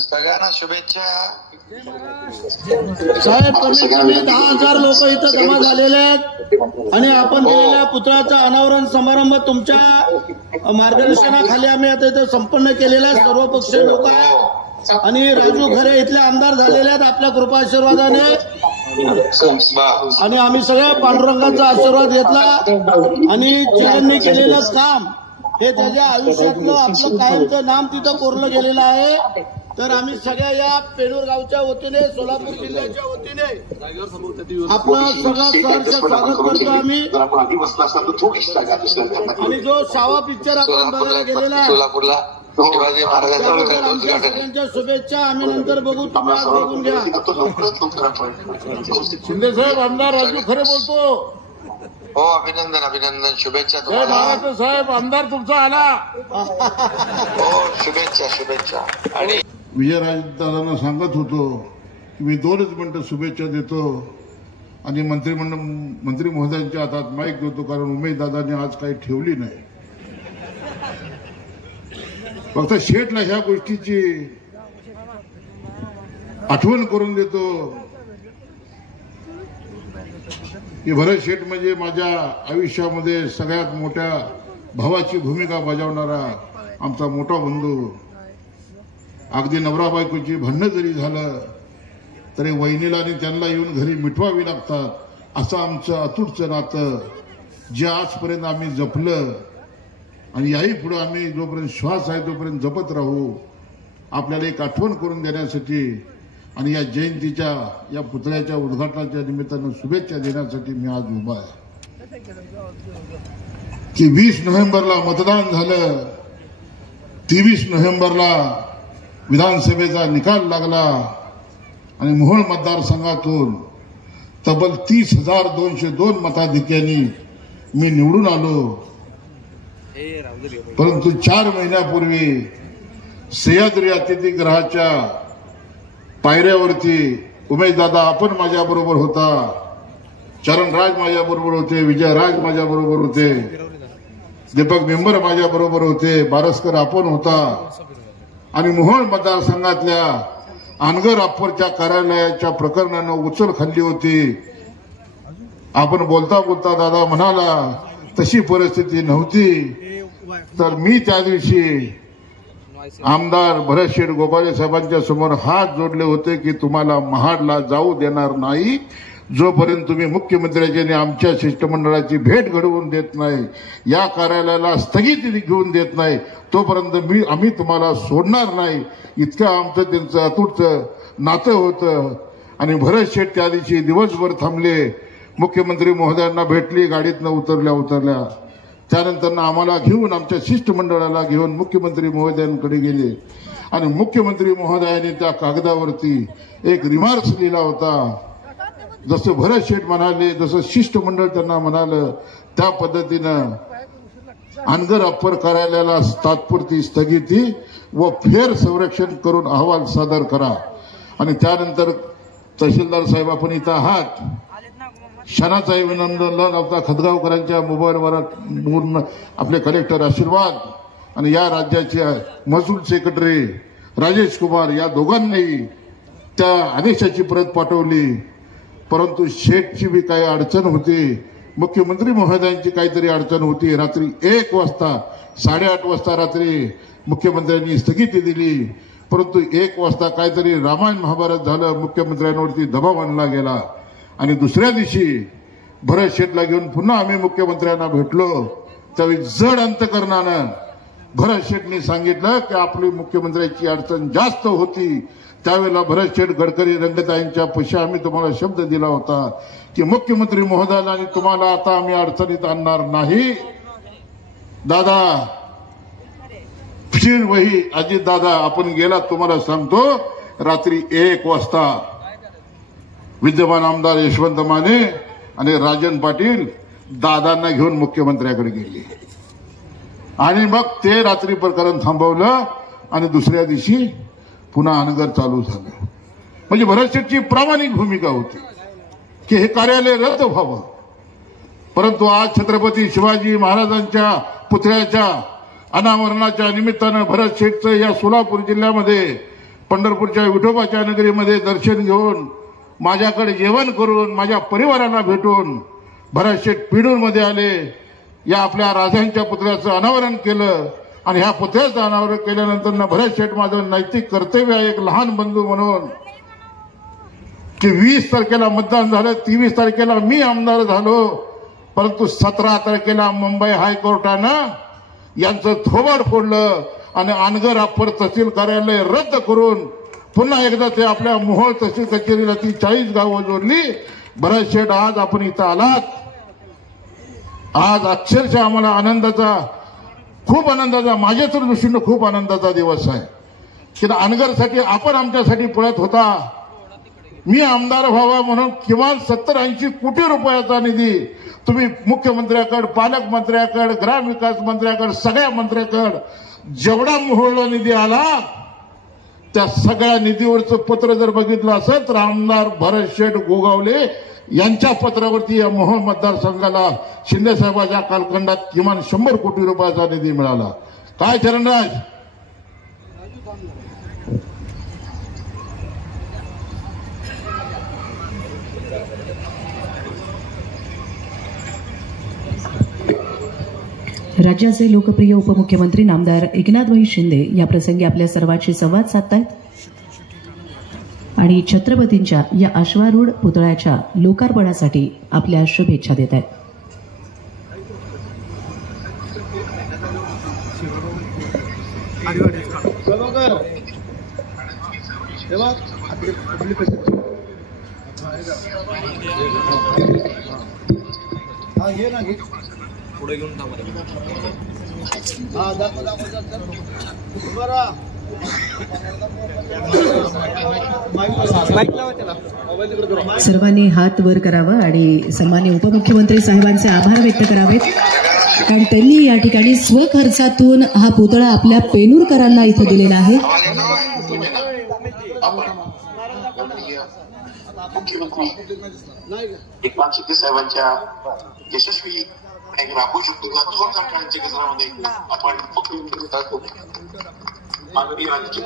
सगळ्यांना शुभेच्छा. साहेब, कमीत कमी 10,000 लोक इथं जमा झालेले आहेत आणि आपण केलेल्या पुतळ्याचा अनावरण समारंभ तुमच्या मार्गदर्शनाखाली आम्ही आता इथं संपन्न केलेला आहे. सर्व पक्षीय लोक आहेत आणि राजू खरे इथले आमदार झालेले आहेत आपल्या कृपा आशीर्वादाने आणि आम्ही सगळ्या पांडुरंगाचा आशीर्वाद घेतला आणि चिरणनी केलेलं काम हे त्याच्या आयुष्यातलं आपलं कायमचं नाम तिथं कोरलं गेलेलं आहे. तर आम्ही सगळ्या या पेडूर गावच्या वतीने सोलापूर जिल्ह्याच्या वतीने आपलं सगळं सहर्ष स्वागत करतो आम्ही. आणि जो सावा पिक्चर आपण बघायला गेलेला आहे सोलापूरला शिवाजी महाराजांच्या शुभेच्छा आम्ही नंतर बघू. तुम्ही आज बघून घ्या. शिंदे साहेब, आमदार राजू खरे बोलतो. हो, अभिनंदन अभिनंदन, शुभेच्छा तुम्हाला. महाराष्ट्र साहेब, आमदार तुमचा आला. हो, शुभेच्छा शुभेच्छा. आणि विजयराजदादांना सांगत होतो की मी 2च मिनिटं शुभेच्छा देतो आणि मंत्री महोदयांच्या हातात माईक देतो, कारण उमेशदादांनी आज काही ठेवली नाही. फक्त शेठला ह्या गोष्टीची आठवण करून देतो की भरत शेठ म्हणजे माझ्या आयुष्यामध्ये सगळ्यात मोठ्या भावाची भूमिका बजावणारा आमचा मोठा बंधू. अगदी नवरा बायकोची भांडणं जरी झालं तरी वहिनीला आणि त्यांना येऊन घरी मिटवावी लागतात, असं आमचं अतूटचं नातं जे आजपर्यंत आम्ही जपलं आणि याही पुढे आम्ही जोपर्यंत श्वास आहे तोपर्यंत जपत राहू. आपल्याला एक आठवण करून देण्यासाठी आणि या जयंतीच्या या पुतळ्याच्या उद्घाटनाच्या निमित्तानं शुभेच्छा देण्यासाठी मी आज उभा आहे. की 20 नोव्हेंबरला मतदान झालं, 23 नोव्हेंबरला विधानसभेचा निकाल लागला आणि मोहोळ मतदारसंघातून तब्बल 30,202 मताधिक्यांनी मी निवडून आलो. परंतु 4 महिन्यापूर्वी सह्याद्री अतिथीगृहाच्या पायऱ्यावरती उमेशदादा आपण माझ्याबरोबर होता, चरणराज माझ्याबरोबर होते, विजयराज माझ्याबरोबर होते, दीपक मेंबर माझ्याबरोबर होते, बारसकर आपण होता आणि मोहोळ मतदारसंघातल्या अनगर अप्परच्या कार्यालयाच्या प्रकरणानं उचल खाल्ली होती. आपण बोलता बोलता दादा म्हणाला तशी परिस्थिती नव्हती. तर मी त्या दिवशी आमदार भरत शेठ गोपाळे साहेबांच्या समोर हात जोडले होते की तुम्हाला महाडला जाऊ देणार नाही जोपर्यंत तुम्ही मुख्यमंत्र्याची आणि आमच्या शिष्टमंडळाची भेट घडवून देत नाही, या कार्यालयाला स्थगिती घेऊन देत नाही, तोपर्यंत आम्ही तुम्हाला सोडणार नाही. इतकं आमचं त्यांचं अतूटचं नातं होतं. आणि भरत शेठ त्या दिवशी दिवसभर थांबले, मुख्यमंत्री महोदयांना भेटली, गाडीतनं उतरल्या. त्यानंतर आम्हाला घेऊन आमच्या शिष्टमंडळाला घेऊन मुख्यमंत्री महोदयांकडे गेले आणि मुख्यमंत्री महोदयांनी त्या कागदावरती एक रिमार्क्स लिहिला होता. जसं भरत शेठ म्हणाले, जसं शिष्टमंडळ त्यांना म्हणालं, त्या पद्धतीनं अनगर अप्पर कार्यालयाला तात्पुरती स्थगिती व फेर संरक्षण करून अहवाल सादर करा. आणि त्यानंतर तहसीलदार साहेब आपण इथं आहात, क्षणाचा अभिनंदन लावता खतगावकरांच्या मोबाईलवर आपले कलेक्टर आशीर्वाद आणि या राज्याचे महसूल सेक्रेटरी राजेश कुमार या दोघांनाही त्या आदेशाची प्रत पाठवली. परंतु शेठची बी काही अडचण होती, मुख्यमंत्री महोदयांची काहीतरी अडचण होती. रात्री 1 वाजता 8:30 वाजता रात्री मुख्यमंत्र्यांनी स्थगिती दिली. परंतु 1 वाजता काहीतरी रामायण महाभारत झालं, मुख्यमंत्र्यांवरती दबाव आणला गेला आणि दुसऱ्या दिवशी भरत शेठला घेऊन पुन्हा आम्ही मुख्यमंत्र्यांना भेटलो. त्यावेळी जड अंतकरणानं भरत शेठनी सांगितलं की आपली मुख्यमंत्र्यांची अडचण जास्त होती. त्यावेळेला भरत शेठ गडकरी रंगताईंच्या पशी आम्ही तुम्हाला शब्द दिला होता की मुख्यमंत्री महोदयांना आणि तुम्हाला आता आम्ही अडचणीत आणणार नाही. दादा फिर वही अजित दादा आपण गेला, तुम्हाला सांगतो रात्री 1 वाजता विद्यमान आमदार यशवंत माने आणि राजन पाटील दादांना घेऊन मुख्यमंत्र्याकडे गेले आणि मग ते रात्री प्रकरण थांबवलं आणि दुसऱ्या दिवशी पुन्हा अनगर चालू झालं. म्हणजे भरत शेठची प्रामाणिक भूमिका होती की हे कार्यालय रद्द व्हावं. परंतु आज छत्रपती शिवाजी महाराजांच्या पुतळ्याच्या अनावरणाच्या निमित्तानं भरत शेठचं या सोलापूर जिल्ह्यामध्ये पंढरपूरच्या विठोबाच्या नगरीमध्ये दर्शन घेऊन माझ्याकडे जेवण करून माझ्या परिवाराला भेटून भरत शेठ पेणूरमध्ये आले. या आपल्या राजांच्या पुतळ्याचं अनावरण केलं आणि ह्या पुतळ्याचं अनावरण केल्यानंतर भरत शेठ माझं नैतिक कर्तव्य आहे एक लहान बंधू म्हणून की 20 तारखेला मतदान झालं, 23 तारखेला मी आमदार झालो, परंतु 17 तारखेला मुंबई हायकोर्टानं यांचं थोबाड फोडलं आणि अनगर अप्पर तहसील कार्यालय रद्द करून पुन्हा एकदा ते आपल्या मोहोळ तहसील कचेरीला ती 40 गावं जोडली. भरत शेठ आज आपण इथं आलात. आज अक्षरशः आम्हाला आनंदाचा, खूप आनंदाचा, माझ्या तर दृष्टीनं खूप आनंदाचा दिवस आहे की अनगरसाठी आपण आमच्यासाठी पळत होता. मी आमदार व्हावा म्हणून किमान 70-80 कोटी रुपयाचा निधी तुम्ही मुख्यमंत्र्याकडे, पालकमंत्र्याकडे, ग्रामविकास मंत्र्याकडे, सगळ्या मंत्र्याकडे जेवढा मोहोळला निधी आला त्या सगळ्या निधीवरचं पत्र जर बघितलं असेल तर आमदार भरत शेठ गोगावले यांच्या पत्रावरती या मोहोळ मतदारसंघाला शिंदे साहेबांच्या कालखंडात किमान 100 कोटी रुपयाचा निधी मिळाला. काय चरणराज? राज्याचे लोकप्रिय उपमुख्यमंत्री नामदार एकनाथभाई शिंदे या प्रसंगी आपल्या सर्वांशी संवाद साधतायत आणि छत्रपतींच्या या अश्वारूढ पुतळ्याच्या लोकार्पणासाठी आपल्या शुभेच्छा देत आहेत. पुढे घेऊन सर्वांनी हात वर करावा आणि सन्माननीय उपमुख्यमंत्री साहेबांचे आभार व्यक्त करावेत, कारण त्यांनी या ठिकाणी स्वखर्चातून हा पुतळा आपल्या पेनूरकरांना इथं दिलेला आहे. एकनाथ शिंदे साहेबांच्या यशस्वी राबवू शकतो का 2018च्या केंद्रामध्ये आपण माननीय राज्याची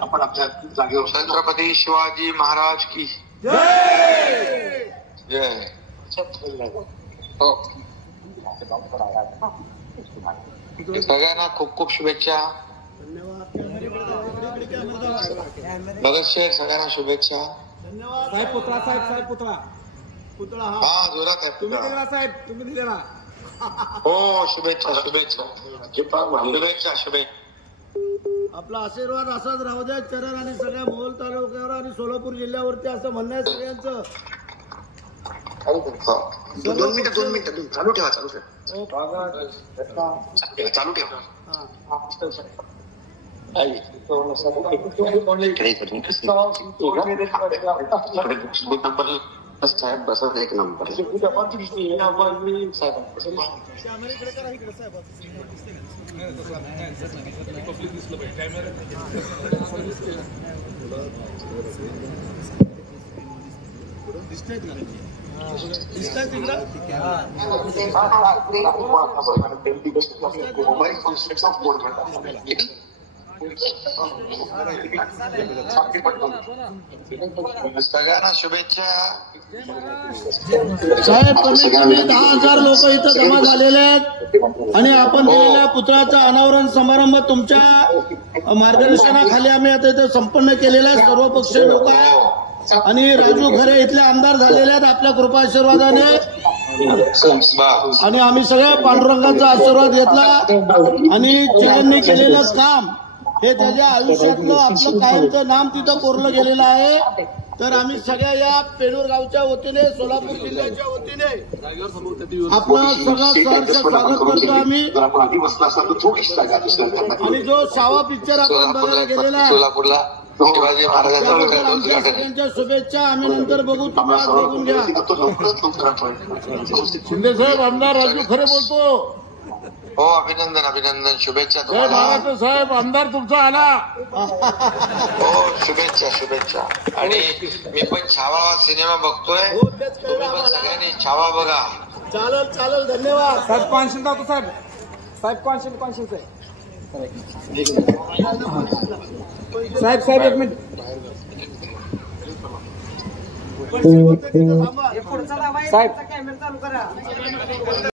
आपण आपल्या जागेवर छत्रपती शिवाजी महाराज की जय. सगळ्यांना खूप खूप शुभेच्छा. भरत शेठ सगळ्यांना शुभेच्छा. साहेब पुतळा, साहेब पुतळा, पुतळा हा जोरात आहे. तुम्ही दिलेला साहेब, तुम्ही दिलेला. हो शुभेच्छा शुभेच्छा शुभेच्छा शुभेच्छा. आपला आशीर्वाद असाच राहू द्या चरण आणि सगळ्या मोहोळ तालुक्यावर आणि सोलापूर जिल्ह्यावरती असं म्हणणं आहे सगळ्यांचं. 2 मिनिटं चालू ठेवा चालू ठेवा. साहेब बसत एक नंबर. सगळ्यांना शुभेच्छा. साहेब कमीत कमी 10,000 लोक इथं जमा झालेले आहेत आणि आपण केलेल्या पुतळ्याचा अनावरण समारंभ तुमच्या मार्गदर्शनाखाली आम्ही आता इथं संपन्न केलेला आहे. सर्व पक्षीय लोक आहेत आणि राजू खरे इथले आमदार झालेले आहेत आपल्या कृपा आशीर्वादाने आणि आम्ही सगळ्या पांडुरंगाचा आशीर्वाद घेतला आणि चरणनी केलेलं काम हे त्याच्या आयुष्यातलं आपलं कायमचं नाम तिथं कोरलं गेलेलं आहे. तर आम्ही सगळ्या या पेणूर गावच्या वतीने, सोलापूर जिल्ह्याच्या वतीने आपलं सगळं सहर्ष स्वागत करतो आम्ही. आणि जो सावा पिक्चर आपण बघायला गेलेला आहे सोलापूरला शिवाजी महाराजांच्या सगळ्यांच्या शुभेच्छा आम्ही नंतर बघू. तुम्ही आज बघून घ्या. शिंदे साहेब आमदार राजू खरे बोलतो. हो, अभिनंदन अभिनंदन, शुभेच्छा जय तुम्हाला. महाराष्ट्र साहेब, आमदार तुमचा आला. हो, शुभेच्छा शुभेच्छा. आणि मी पण छावा सिनेमा बघतोय, तुम्ही पण सगळ्यांनी छावा बघा. चालेल चालेल, धन्यवाद. साहेब कॉन्शियस होतो साहेब. साहेब कॉन्शियस आहे साहेब एक मिनिट. थांबा. साहेब कॅमेरा चालू करा.